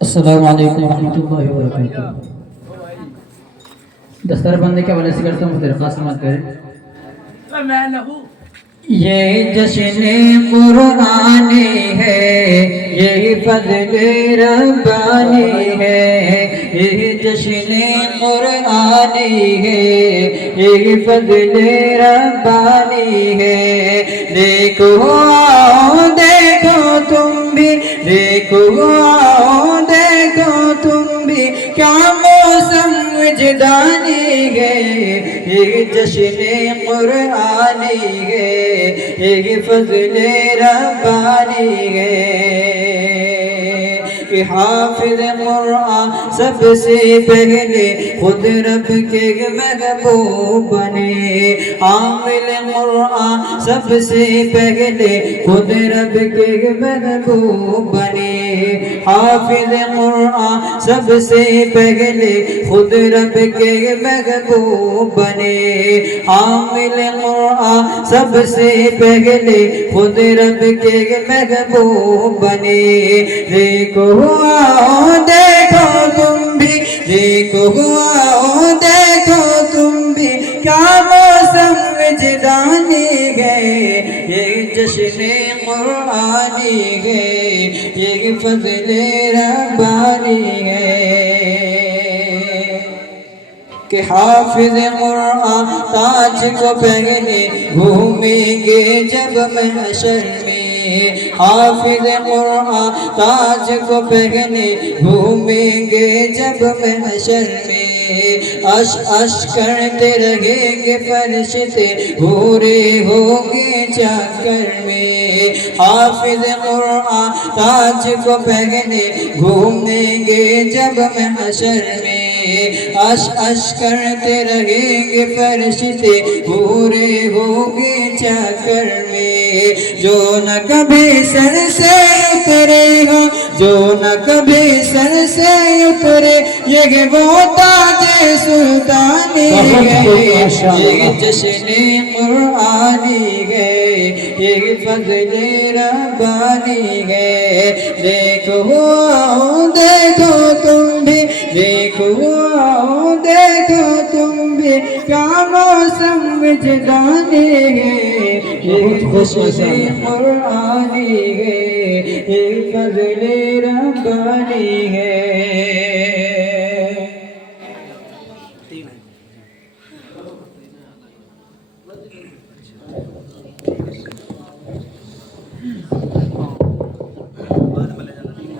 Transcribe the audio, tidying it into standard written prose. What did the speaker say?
السلام علیکم ورحمۃ اللہ وبرکاتہ۔ دستار بندے کے حوالے سے کرتا ہوں، درخواست سماعت کریں۔ یہ جشن قرآنی ہے، یہ فضل ربانی ہے، یہ جشن قرآنی ہے، یہ فضل ربانی ہے۔ دیکھو آؤ دیکھو تم بھی، دیکھو آؤ دیکھو تم بھی، کیا موسم وجدانی ہے۔ یہ جشن قرآنی ہے، یہ فضل ربانی ہے۔ کہ حافظ قرآن سب سے پہلے خود رب کے محبوب بنے، حامل قرآن سب سے پہلے خود رب کے محبوب بنے، حافظ قرآن سب سے پہلے خود رب کے محبوب بنے، حامل قرآن سب سے پہلے خود رب کے محبوب بنے۔ دیکھو آؤ دیکھو تم بھی، دیکھو آؤ دیکھو تم بھی، کیا موسم وجدانی ہے۔ یہ جشن قرآنی ہے، یہ فضل ربانی ہے۔ کہ حافظ قرآن تاج کو پہنے گھومیں گے جب محشر میں، حافظ قرآن تاج کو پہنے گھومیں گے جب محشر میں، عش عش کرتے رہیں گے فرشتے، پورے ہوں گے چکر میں، حافظ قرآن تاج کو پہنے گھومیں گے جب محشر میں، عش عش کرتے رہیں گے فرشتے، پورے ہوں گے چکر میں۔ جو نہ کبھی سر سے اترے گا، جو نہ کبھی سر سے اترے، یہ وہ تاج سلطانی ہے۔ یہ جشن قرآنی ہے، یہ فضل ربانی ہے۔ دیکھو آؤ دیکھو تم بھی، دیکھو آؤ دیکھو تم بھی، کیا موسم وجدانی ہے۔ یہ جشن قرآنی ہے، یہ فضل ربانی ہے۔